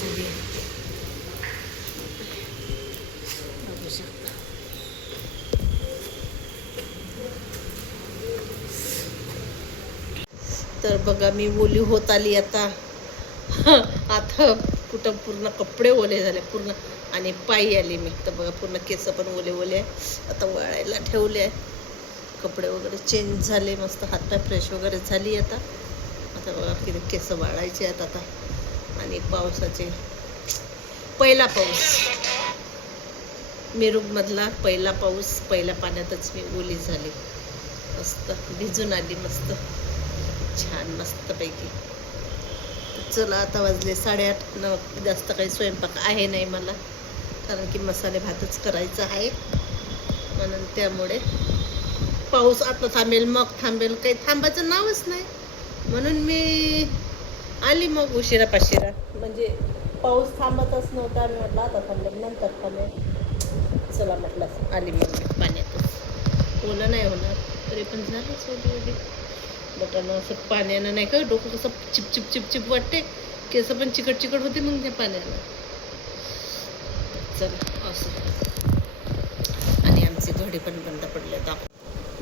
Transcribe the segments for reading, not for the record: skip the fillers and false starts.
झाली बघू शकता. तर बघा मी ओली होत आली आता. आता कुठं पूर्ण कपडे ओले झाले पूर्ण आणि पायी आली मी. तर बघा पूर्ण केस पण ओले ओले आहे. आता वळायला ठेवले आहे. कपडे वगैरे चेंज झाले मस्त, हातपाय फ्रेश वगैरे झाली आता. आता बघा किती केस वाळायचे आहेत आता. आणि पावसाचे पहिला पाऊस, मिरुगमधला पहिला पाऊस, पहिल्या पाण्यातच मी ओली झाली. मस्त भिजून आली मस्त छान मस्तपैकी. चला आता वाजले 8:30. जास्त काही स्वयंपाक आहे नाही मला, कारण की मसाले भातच करायचा आहे. म्हणून त्यामुळे पाऊस आता थांबेल मग थांबेल, काही थांबायचं नावच नाही. म्हणून मी आली मग उशिरा पाशिरा, म्हणजे पाऊस थांबतच नव्हता. मी म्हटलं आता थांबेल नंतर थांबेल. चला म्हटलं आली मग मी पाण्यातच. ओलं नाही होणार तरी पण झालं सोडी ओली. बटाणं असं पाण्यानं नाही का डोकं कसं चिपचिप चिपचिप वाटते, केस पण चिकट चिकट होते मग त्या पाण्यानं. चला असं. आणि आमची घडी पण बंद पडले आता.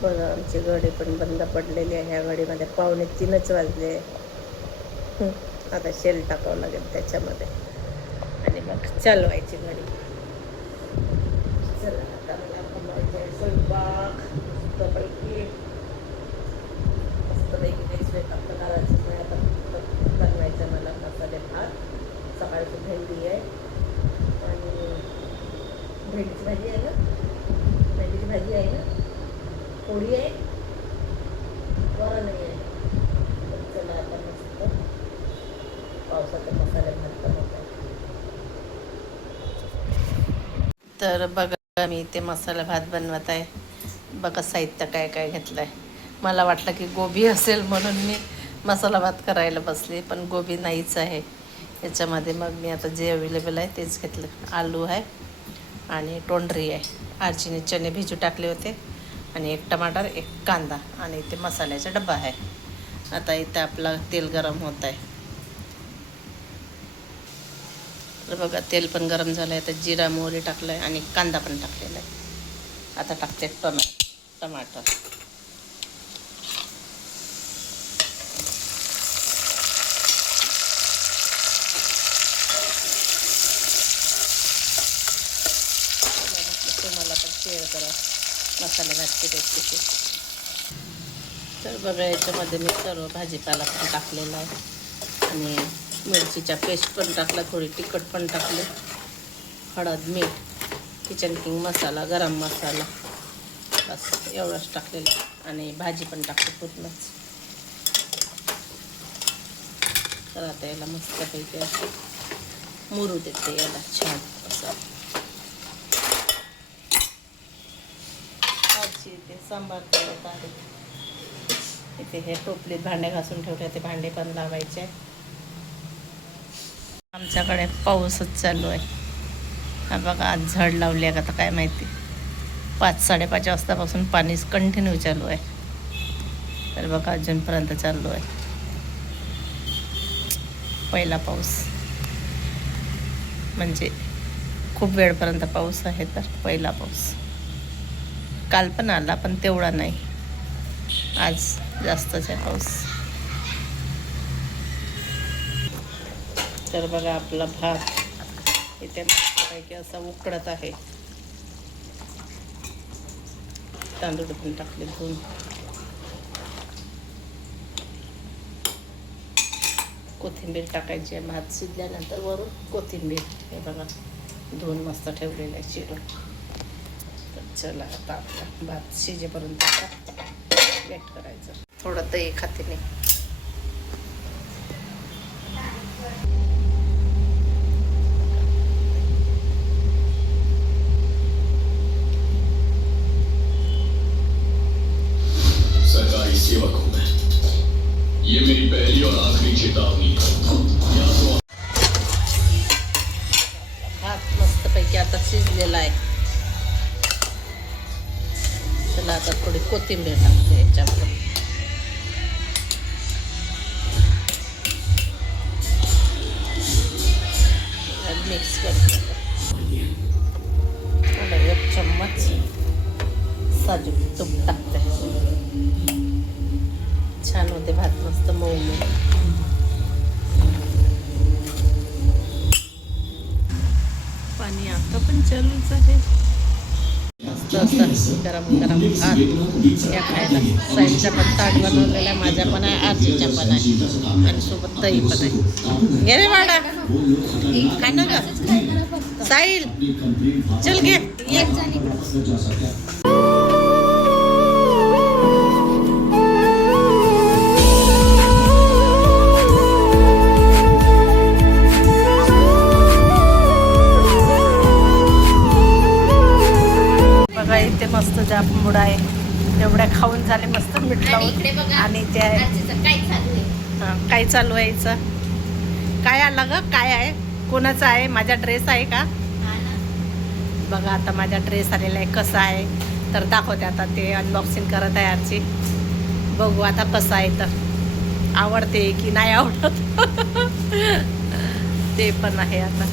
बघा आमची घडी पण बंद पडलेली आहे. ह्या घडीमध्ये 2:45 वाजले. आता शेल टाकावं लागेल त्याच्यामध्ये आणि मग चालवायची घडी. चला आता मला बनवायचं आहे स्वयंपाक मस्तपैकी. मस्तपैकी काही स्वयंपाक करायचं नाही आता. बनवायचं मला मसाले भात. सकाळची भेंडी आहे आणि भेंडीची भाजी आहे ना, भेंडीची भाजी आहे ना, पोळी आहे, वरण नाही आहे. तर चला आता मस्त पावसाचा मसाले भात बनवत आहे. तर बघा मी ते मसाला भात बनवत आहे. बघा साहित्य काय काय घेतलं आहे. मला वाटलं की गोबी असेल म्हणून मी मसाला भात करायला बसले, पण गोबी नाहीच आहे याच्यामध्ये. मग मी आता जे अवेलेबल आहे तेच घेतलं. आलू आहे आणि तोंडरी आहे. आजीने चणे भिजू टाकले होते आणि एक टमाटर, एक कांदा आणि ते मसाल्याचा डबा आहे. आता इथं आपला तेल गरम होत आहे. तर बघा तेल पण गरम झालं आहे. तर जिरा मोहरी टाकलं आहे आणि कांदा पण टाकलेला आहे. आता टाकते टमाटर. तुम्हाला पण शेअर करा मसाले भातची रेसिपी. तर बघा याच्यामध्ये मी सर्व भाजीपाला पण टाकलेला आहे आणि मिरचीचा पेस्ट पण टाकला, थोडी तिखट पण टाकले, हळद, मीठ, किचन किंग मसाला, गरम मसाला, बस एवढंच टाकलेलं आहे. आणि भाजी पण टाकते पूर्णच. तर आता याला मस्तपैकी असं मुरू देते याला छान असं. इथे सांबार करत आहे. इथे हे टोपलीत भांडे घासून ठेवले, ते भांडे पण लावायचे. आमच्याकडे पाऊसच चालू आहे. हा बघा आज झाड लावली आहे का काय माहिती. 5-5:30 वाजतापासून पाणीच कंटिन्यू चालू आहे. तर बघा अजूनपर्यंत चालू आहे. पहिला पाऊस म्हणजे खूप वेळपर्यंत पाऊस आहे. तर पहिला पाऊस. काल पण आला पण तेवढा नाही, आज जास्तच आहे पाऊस. तर बघा आपला भात इथे मस्तपैकी असा उकडत आहे. तांदूळ पण टाकले धुवून. कोथिंबीर टाकायची आहे. भात शिजल्यानंतर वरून कोथिंबीर हे बघा धुवून मस्त ठेवलेलं आहे चिरून. तर चला आता आपला भात शिजेपर्यंत वेट करायचं. थोडं दही खाते नाही. सरकारी सेवक हूं मैं, ये मेरी पहली और आखिरी चेतावनी है. भात मस्तपैकी आता शिजलेला आहे. चला आता थोडी कोथिंबीर टाकते याच्यामध्ये. चालूच आहे. मस्त असं गरम गरम भात या खायला. साईडच्या पण ताट बनवलेला आहे, माझ्या पण आहे, आरतीच्या पण आहे आणि सोबत दही पण आहे. घे रे बाळा, खा ना ग साहिल, चल घे ये. बघा इथे मस्त जांभूळ आहे, एवढ्या खाऊन झाले मस्त मीठ लावून. आणि ते काय चालू आहे हिचं? काय आलं ग? काय आहे? कोणाचा आहे? माझा ड्रेस आहे का? बघा आता माझा ड्रेस आलेला आहे, कसा आहे तर दाखवते. आता ते अनबॉक्सिंग करत आहे आरची. बघू आता कसं आहे, तर आवडते की नाही आवडत ते पण आहे. आता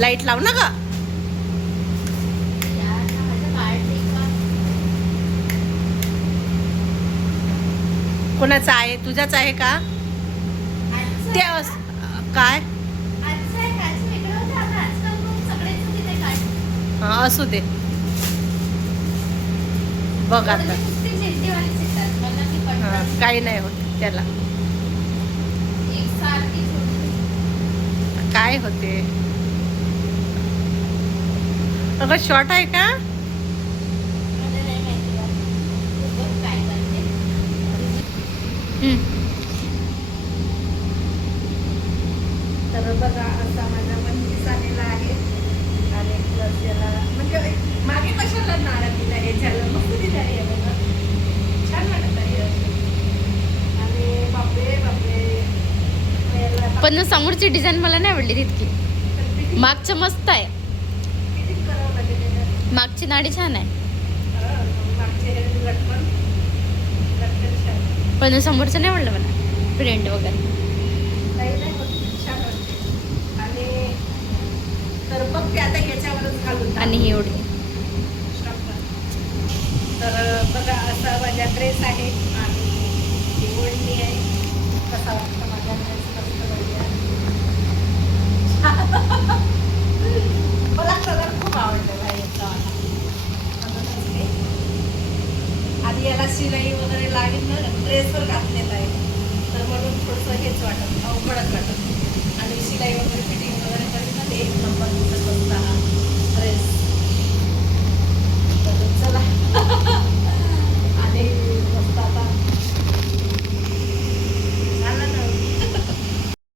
लाईट लाव ना ग. कोणाचा आहे? तुझाच आहे का? ते काय असू दे. बघ आता काही नाही होत त्याला. काय होते अगं? शॉर्ट आहे का? तर बघा असा माझा पण पीस आलेला आहे. आणि प्लस याला म्हणजे मागे कशाला नाळा दिला आहे, ज्याला मस्त दिला आहे बघा, छान वाटत आहे. आणि बापरे बापरे, पण समोरची डिझाईन मला नाही आवडली तितकी. मागचं मस्त आहे, किती करावं लागेल? मागची नाडी छान आहे मागचे लटकन छान, पण समोरचं नाही आवडलं मला, प्रिंट वगैरे काही नाही होत, छान वाटते. आणि तर बघ ते आता याच्यावरच घालून आणि ही एवढी. तर बघा असा माझा ड्रेस आहे आणि ही ओढणी आहे. कसा वाटतं माझा ड्रेस? मस्त बढिया. मला कलर खूप आवडलेला आहे याचा वाला. आणि याला शिलाई वगैरे लागेल ना, ड्रेसवर घातलेला आहे तर म्हणून थोडंसं हेच वाटत, अवघडच वाटत. आणि शिलाई